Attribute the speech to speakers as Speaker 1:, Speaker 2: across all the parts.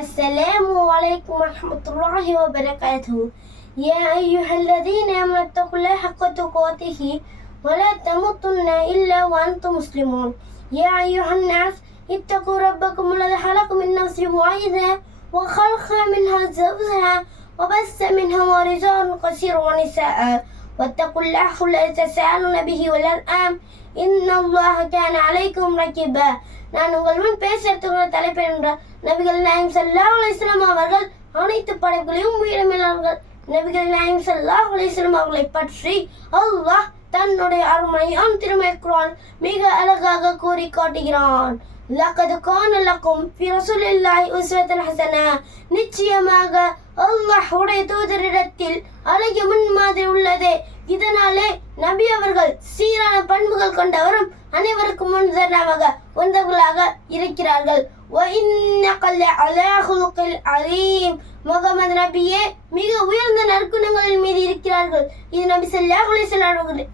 Speaker 1: السلام عليكم ورحمة الله وبركاته. يا أيها الذين آمنوا اتقوا الله حق تقاته ولا تموتن إلا وأنتم مسلمون. يا أيها الناس اتقوا ربكم الذي خلق من نفس واحدة وخلق منها زوجها وبث منهما رجالا كثيرا ونساء. واتقوا الله الذي تساءلون به والأرحام إن الله كان عليكم رقيبا நான் உங்கள் முன் பேசுறதுக்குள்ள தலைப்பு என்றார் நபிகள் நாயம் சல்லா அலிஸ்லாம் அவர்கள் அனைத்து படைப்புகளையும் உயிரமில்லார்கள் நபிகள் நாயம் சல்லா அலிஸ்லாம் அவர்களை பற்றி அல்லாஹ் தன்னுடைய அருமையான் திருமை குரான் மிக அழகாக கூறி காட்டுகிறான் லக்கது கான லக்கும் ஃபி ரசூலில்லாஹி உஸ்வத்துன் ஹஸனா நிச்சயமாக அல்லாஹ் உடைய தூதரிடத்தில் அழகிய முன்மாதிரி உள்ளது இதனாலே நபி அவர்கள் சீரான பண்புகள் கொண்டவரும் அனைவருக்கும் முன்தரமாக உந்தவர்களாக இருக்கிறார்கள் وَإِنَّكَ لَعَلَى خُلُقٍ عَظِيمٍ முகமது நபியே மிக உயர்ந்த நற்குணங்களின் மீது இருக்கிறார்கள் இது நபி ஸல்லல்லாஹு அலைஹி வஸல்லம் அவர்கள்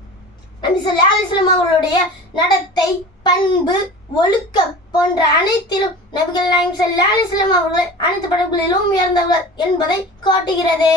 Speaker 1: நபி ஸல்லல்லாஹு அலைஹி அவர்களுடைய நடத்தை பண்பு ஒழுக்கம் போன்ற அனைத்திலும் நபிகள் நாயம் ஸல்லல்லாஹு அலைஹி அவர்கள் அனைத்து படைப்புகளிலும் உயர்ந்தவர்கள் என்பதை காட்டுகிறது.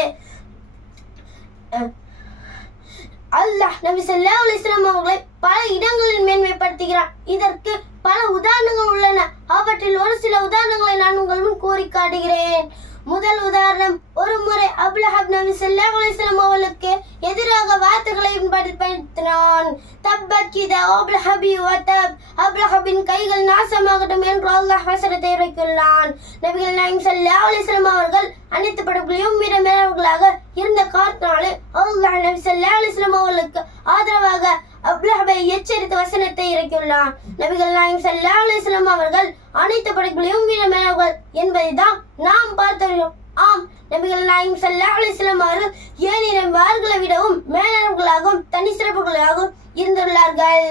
Speaker 1: அல்லாஹ் நபி சொல்லா அலிஸ்லாம் அவர்களை பல இடங்களில் மேன்மைப்படுத்துகிறார். இதற்கு பல உதாரணங்கள் உள்ளன. அவற்றில் ஒரு சில உதாரணங்களை நான் உங்கள் முன் கூறி காட்டுகிறேன். முதல் உதாரணம் ஒரு முறை அபுலஹப் நபி சல்லாஹ் அலைஹி அவர்களுக்கு எதிராக வார்த்தைகளை பயன்படுத்தினான் தப்பத் கிதா அப்லஹபி வதப் அபுலஹபின் கைகள் நாசமாகட்டும் என்று அல்லாஹ் வசனத்தை இறக்கியுள்ளான். நபிகள் நாயகம் சல்லாஹ் அலைஹி அவர்கள் அனைத்து படைப்புகளையும் மீற மேலவர்களாக இருந்த காரணத்தினாலே அல்லாஹ் நபி சல்லாஹ் அலைஹி அவர்களுக்கு ஆதரவாக அப்லஹபை எச்சரித்த வசனத்தை இறக்கியுள்ளான். நபிகள் நாயகம் சல்லாஹ் அலைஹி அவர்கள் அனைத்து படைப்புகளையும் வீர மேலவர்கள் என்பதை தான் நாம் நாயும் நாயகம் ஸல்லல்லாஹு அவர்கள் ஏனைய வார்களை விடவும் மேலாளர்களாகவும் தனி சிறப்புகளாகவும் இருந்துள்ளார்கள்.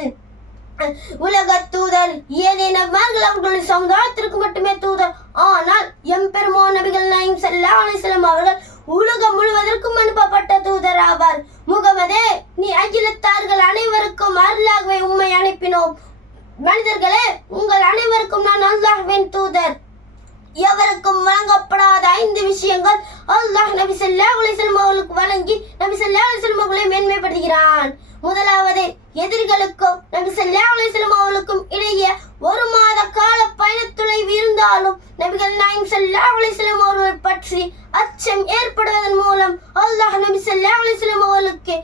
Speaker 1: உலக தூதர் ஏனைய வார்கள் அவர்களின் சமுதாயத்திற்கு மட்டுமே தூதர். ஆனால் எம்பெருமோ நபிகள் நாயும் ஸல்லல்லாஹு அலைஹி அவர்கள் உலகம் முழுவதற்கும் அனுப்பப்பட்ட தூதர் ஆவார். முகமதே நீ அகிலத்தார்கள் அனைவருக்கும் அருளாகவே உண்மை அனுப்பினோம். மனிதர்களே உங்கள் அனைவருக்கும் நான் அல்லாஹ்வின் தூதர். எவருக்கும் வழங்கப்படாத ஐந்து விஷயங்கள் அல்லாஹ் நபி ஸல்லல்லாஹு அலைஹி வஸல்லம் அவர்களுக்கு வழங்கி நபி ஸல்லல்லாஹு அலைஹி வஸல்லம் அவர்களை மேன்மைப்படுத்துகிறான். முதலாவது எதிரிகளுக்கும் நபி ஸல்லல்லாஹு அலைஹி வஸல்லம் அவர்களுக்கும் இடையே ஒரு மாத கால பயணத்துளைவு இருந்தாலும் நபிகள் நாயகம் ஸல்லல்லாஹு அலைஹி வஸல்லம் அவர்களை பற்றி அச்சம் ஏற்படுவதன் மூலம் அல்லாஹ் நபி ஸல்லல்லாஹு அலைஹி வஸல்லம் அவர்களுக்கு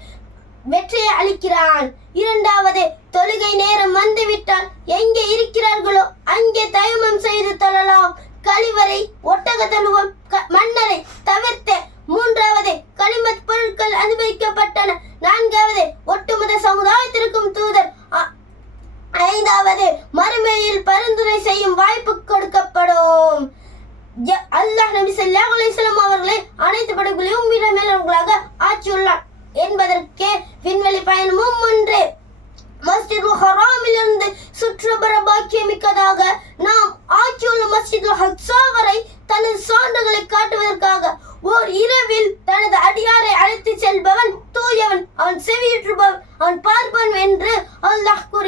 Speaker 1: வெற்றியை அளிக்கிறான். இரண்டாவது தொழுகை நேரம் வந்துவிட்டால் எங்கே இருக்கிறார்களோ அங்கே தயமம் செய்து தொழலாம். கழிவறை ஒட்டகத்தனுவம் க- மன்னரை தவிர்த்து மூன்றாவது களிமத் பொருட்கள் அனுமதிக்கப்பட்டன நான்காவது ஒட்டுமொத்த சமுதாயத்திற்கும் தூதர். அ- ஐந்தாவது மறுமையில் பரிந்துரை செய்யும் வாய்ப்பு கொடுக்கப்படும். அல்லாஹ் நபி சல்லாஹ் அலிஸ்லாம் அவர்களை அனைத்து படைகளையும் வீரமேலவர்களாக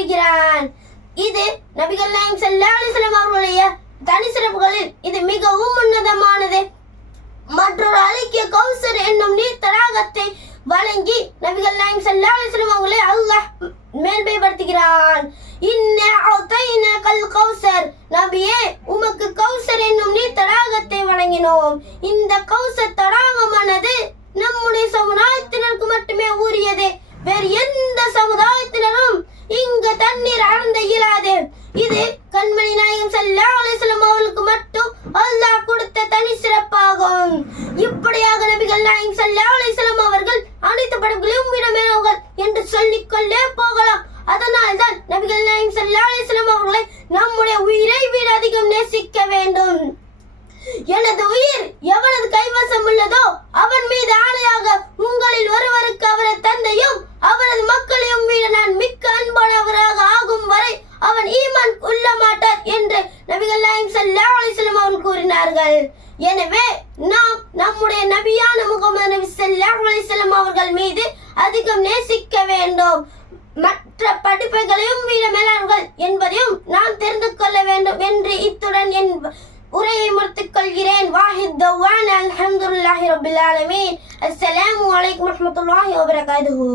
Speaker 1: கூறுகிறான் இது நபிகள் நாயம் ஸல்லல்லாஹு அலைஹி அவர்களுடைய தனி சிறப்புகளில் இது மிகவும் உன்னதமானது. மற்றொரு அழகிய கௌசர் என்னும் நீர் தடாகத்தை வழங்கி நபிகள் நாயகம் ஸல்லல்லாஹு அலைஹி வஸல்லம் அவர்களை அல்லாஹ் மேன்மைப்படுத்துகிறான் இன்ன அத்தைனகல் கௌசர் நபியே உமக்கு கௌசர் என்னும் நீர் தடாகத்தை வழங்கினோம் இந்த கௌசர் தடாகமானது நம்முடைய சமுதாயத்தினருக்கு மட்டுமே உரியது வேறு எந்த சமுதாயத்தினரும் இங்கு தண்ணீர் அருந்த இயலாது இது கண்மணி நாயகம் ஸல்லல்லாஹு அலைஹி வஸல்லம் அவர்களுக்கு மட்டும் அல்லாஹ் கொடுத்த தனி சிறப்பாகும் இப்படியாக நபிகள் நாயகம் ஸல்லல்லாஹு அலைஹி வஸல்லம் அவர்கள் அனைத்து படைப்புகளையும் விடமேனவர்கள் என்று சொல்லிக் கொண்டே போகலாம் அதனால் தான் நபிகள் நாயகம் ஸல்லல்லாஹு அலைஹி வஸல்லம் அவர்களை நம்முடைய உயிரை விட அதிகம் வேண்டும். எனது உயிர் எவனது கைவசம் உள்ளதோ அவன் மீது ஆணையாக உங்களில் ஒருவருக்கு அவரது தந்தையும் அவரது மக்களையும் மீது நான் மிக்க அன்பானவராக ஆகும் வரை அவன் ஈமான் உள்ள மாட்டார் என்று நபிகள் நாயகம் ஸல்லல்லாஹு அலைஹி அவர்கள் கூறினார்கள். எனவே நாம் நம்முடைய நபியான முகமது நபி ஸல்லல்லாஹு அலைஹி அவர்கள் மீது அதிகம் நேச என்று இத்துடன் என் உரையை முடித்துக் கொள்கிறேன் வாஹித் தவான் அல்ஹம்துலில்லாஹி ரபில் ஆலமீன் அஸ்ஸலாமு அலைக்கும் வரஹ்மத்துல்லாஹி வபரகாத்துஹு